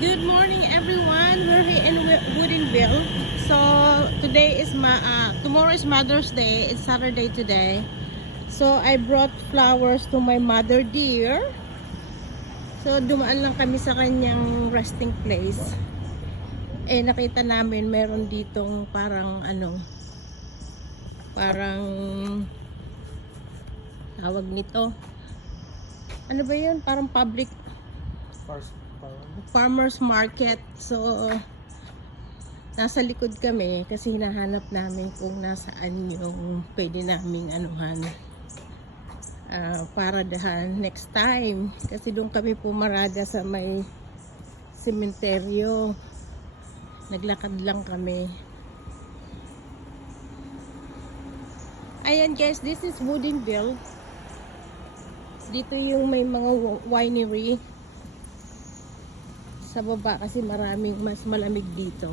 Good morning, everyone. We're here in Woodinville. So today is tomorrow is Mother's Day. It's Saturday today. So I brought flowers to my mother dear. So dumaan lang kami sa kanyang resting place. Nakita namin meron ditong parang tawag nito. Ano ba 'yun? Parang public farmers market. So nasa likod kami kasi hinahanap namin kung nasaan yung pwede naming paradahan next time, kasi doon kami pumarada sa may sementeryo. Naglakad lang kami. Ayan guys, this is Woodinville. Dito yung may mga winery sa baba kasi maraming mas malamig dito.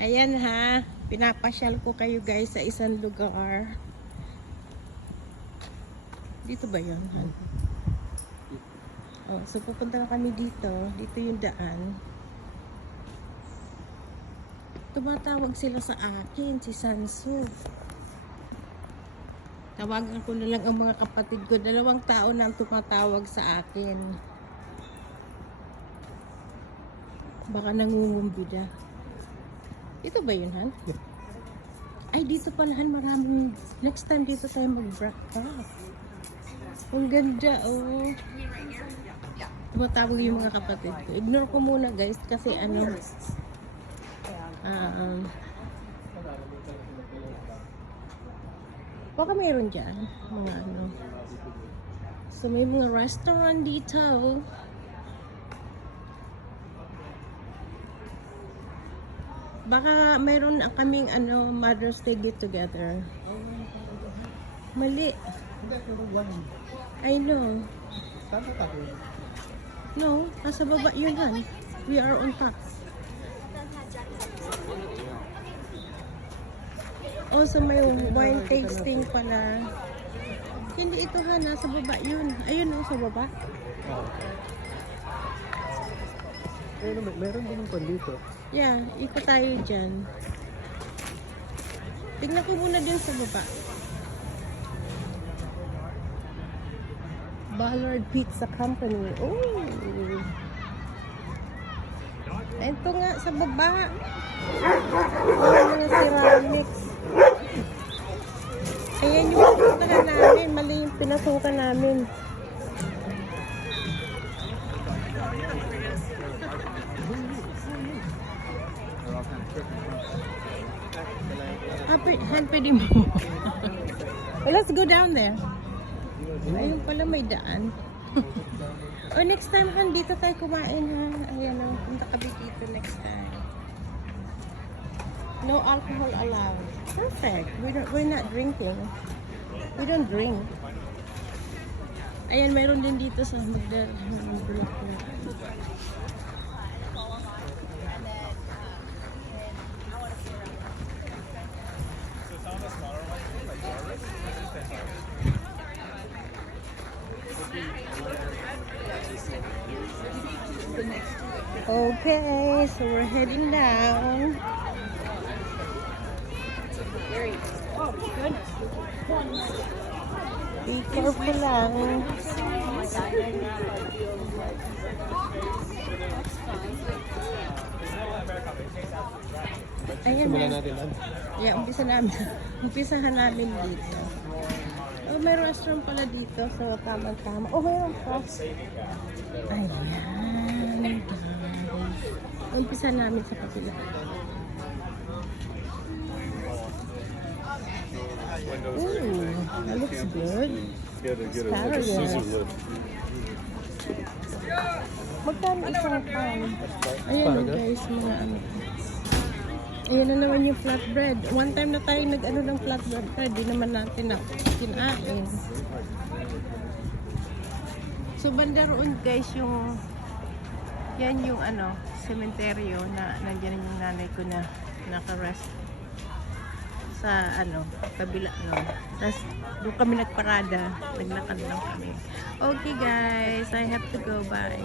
Ayan ha, pinapasyal ko kayo guys sa isang lugar. Dito ba yun? Oh, so pupunta kami dito. Dito yung daan. Tumatawag sila sa akin, si Sansu. Tawagan ko na lang ang mga kapatid ko. 2 tao na ang tumatawag sa akin. Baka nangungumbida. Dito ba yun, Han? Yeah. Ay, dito pala, Han. Maraming. Next time dito tayo mag-breakfast. Ang ganda, oh. Tumatawag yung mga kapatid ko. Ignore ko muna, guys, kasi baka mayroon dyan. Mga So, may mga restaurant dito. Baka mayroon kaming Mother's Day get together. Mali. I know. No, nasa baba yun, Han. We are on top. Also may wine tasting pala. Hindi ito, Han, nasa baba yun. Ayun, sa baba. Meron din pa dito. Yeah, ikot tayo dyan. Tingnan ko muna din sa baba. Ballard Pizza Company. Oh! Ito nga sa baba. Mga ceramics. Ayan yung pinasukan namin. Mali yung pinasukan namin. Han, pwede mo. Well, let's go down there. Ayun pala, may daan. Oh, next time, Han, dito tayo kumain, ha. Ayan, punta kami dito next time. No alcohol allowed. Perfect. We're not drinking. We don't drink. Ayan, meron din dito sa Magdalak. Okay, so we're heading down. Be careful lang. Ayan na. Yeah, umpisahan namin dito. Oh, may restaurant pala dito. So, tama-tama. Oh, mayroon pa. Ayan. Umpisa namin sa kapila. Ooh, that looks good. Asparagus. Magkano isang pound? Ayan guys, mga Ayan na naman yung flatbread. One time na tayo ng flatbread. Di naman natin na kinain. So, banda roon guys yan yung sementeryo na nandiyan yung nanay ko na naka-rest sa kabila Tapos doon kami nagparada, naglakad lang kami. Okay guys, I have to go, bye.